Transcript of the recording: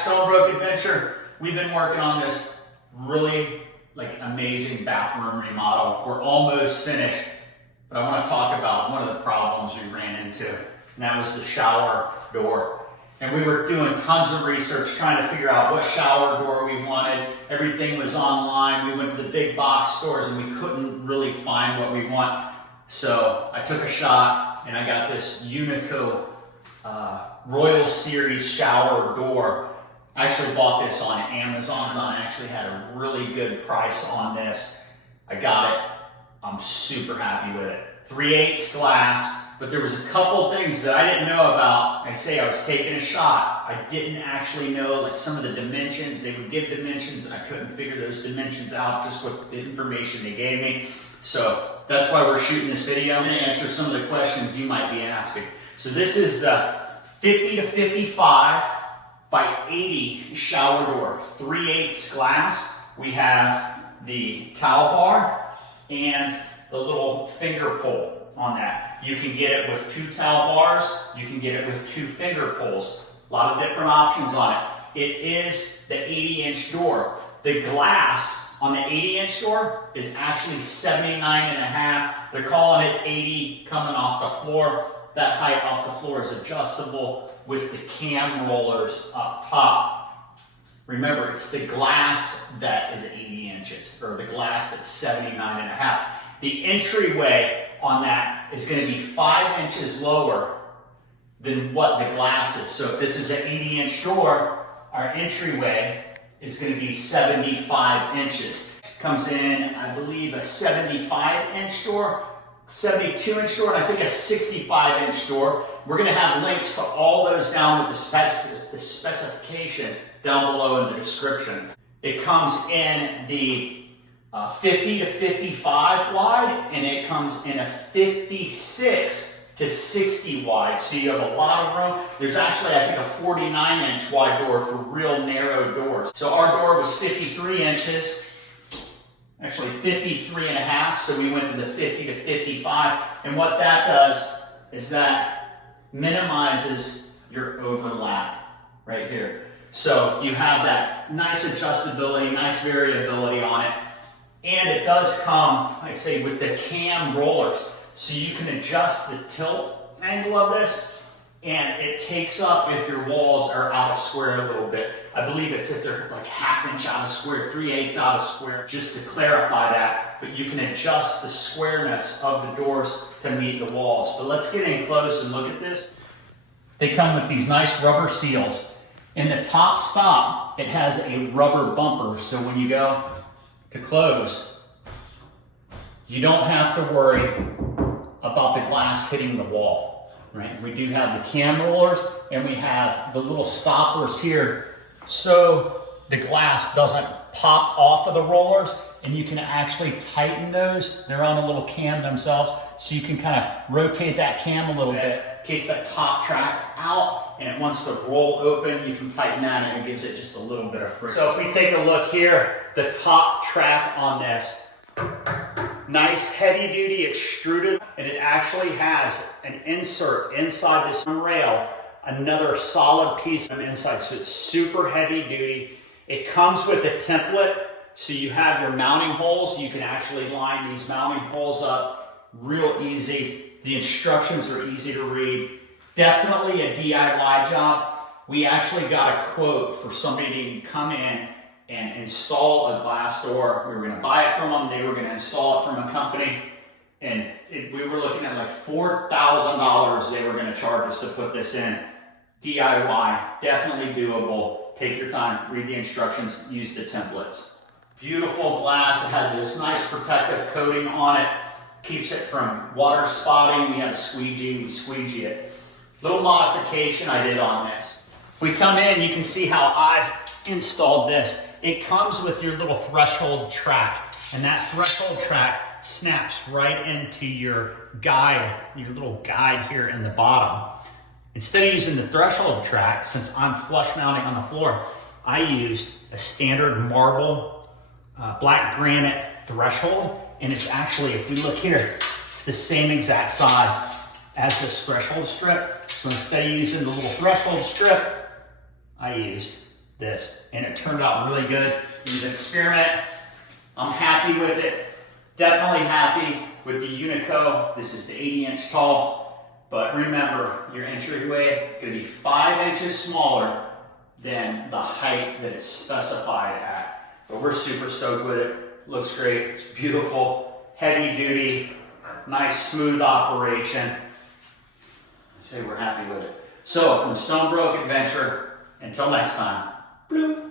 Stonebrook Adventure. We've been working on this really amazing bathroom remodel. We're almost finished, but I want to talk about one of the problems we ran into, and that was the shower door. And we were doing tons of research trying to figure out what shower door we wanted. Everything was online. We went to the big box stores and we couldn't really find what we want. So I took a shot and I got this Unikoo Royal Series shower door. I actually bought this on Amazon. I actually had a really good price on this. I got it. I'm super happy with it. 3/8 glass, but there was a couple things that I didn't know about. I was taking a shot. I didn't actually know some of the dimensions. They would give dimensions and I couldn't figure those dimensions out just with the information they gave me. So that's why we're shooting this video. I'm going to answer some of the questions you might be asking. So this is the 50 to 55 by 80 shower door, 3/8 glass. We have the towel bar and the little finger pull on that. You can get it with 2 towel bars. You can get it with 2 finger pulls. A lot of different options on it. It is the 80-inch door. The glass on the 80-inch door is actually 79.5. They're calling it 80 coming off the floor. That height off the floor is adjustable with the cam rollers up top. Remember, it's the glass that is 80 inches, or the glass that's 79.5. The entryway on that is going to be 5 inches lower than what the glass is. So if this is an 80-inch door, our entryway is going to be 75 inches. Comes in, I believe, a 75-inch door, 72-inch door, and I think a 65-inch door. We're going to have links to all those down with the specifications down below in the description. It comes in the 50 to 55 wide, and it comes in a 56 to 60 wide. So you have a lot of room. There's actually, I think, a 49-inch wide door for real narrow doors. So our door was 53 inches. Actually 53.5, so we went to the 50 to 55. And what that does is that minimizes your overlap right here. So you have that nice adjustability, nice variability on it. And it does come, with the cam rollers. So you can adjust the tilt angle of this, and it takes up if your walls are out of square a little bit. I believe it's if they're ½ inch out of square, 3/8 out of square, just to clarify that. But you can adjust the squareness of the doors to meet the walls. But let's get in close and look at this. They come with these nice rubber seals. In the top stop, it has a rubber bumper. So when you go to close, you don't have to worry about the glass hitting the wall, right? We do have the cam rollers and we have the little stoppers here so the glass doesn't pop off of the rollers, and you can actually tighten those. They're on a little cam themselves, so you can kind of rotate that cam a little bit in case that top track's out and it wants to roll open. You can tighten that and it gives it just a little bit of friction. So if we take a look here, the top track on this, nice heavy duty extruded, and it actually has an insert inside this rail, another solid piece on the inside, so it's super heavy duty. It comes with a template, so you have your mounting holes. You can actually line these mounting holes up real easy. The instructions are easy to read. Definitely a DIY job. We actually got a quote for somebody to come in and install a glass door. We were going to buy it from them. They were going to install it from a company. And we were looking at $4,000 they were going to charge us to put this in. DIY, definitely doable. Take your time, read the instructions, use the templates. Beautiful glass. It has this nice protective coating on it. Keeps it from water spotting. We have a squeegee, we squeegee it. Little modification I did on this. If we come in, you can see how I've installed this. It comes with your little threshold track, and that threshold track snaps right into your guide, your little guide here in the bottom. Instead of using the threshold track, since I'm flush mounting on the floor, I used a standard marble black granite threshold, and it's actually, if we look here, it's the same exact size as this threshold strip. So instead of using the little threshold strip, I used this, and it turned out really good. It was an experiment. I'm happy with it. Definitely happy with the Unikoo. This is the 80-inch tall, but remember, your entryway is going to be 5 inches smaller than the height that it's specified at. But we're super stoked with it. Looks great. It's beautiful, heavy duty, nice smooth operation. I say we're happy with it. So from Stonebrook Adventure, until next time. Bloop.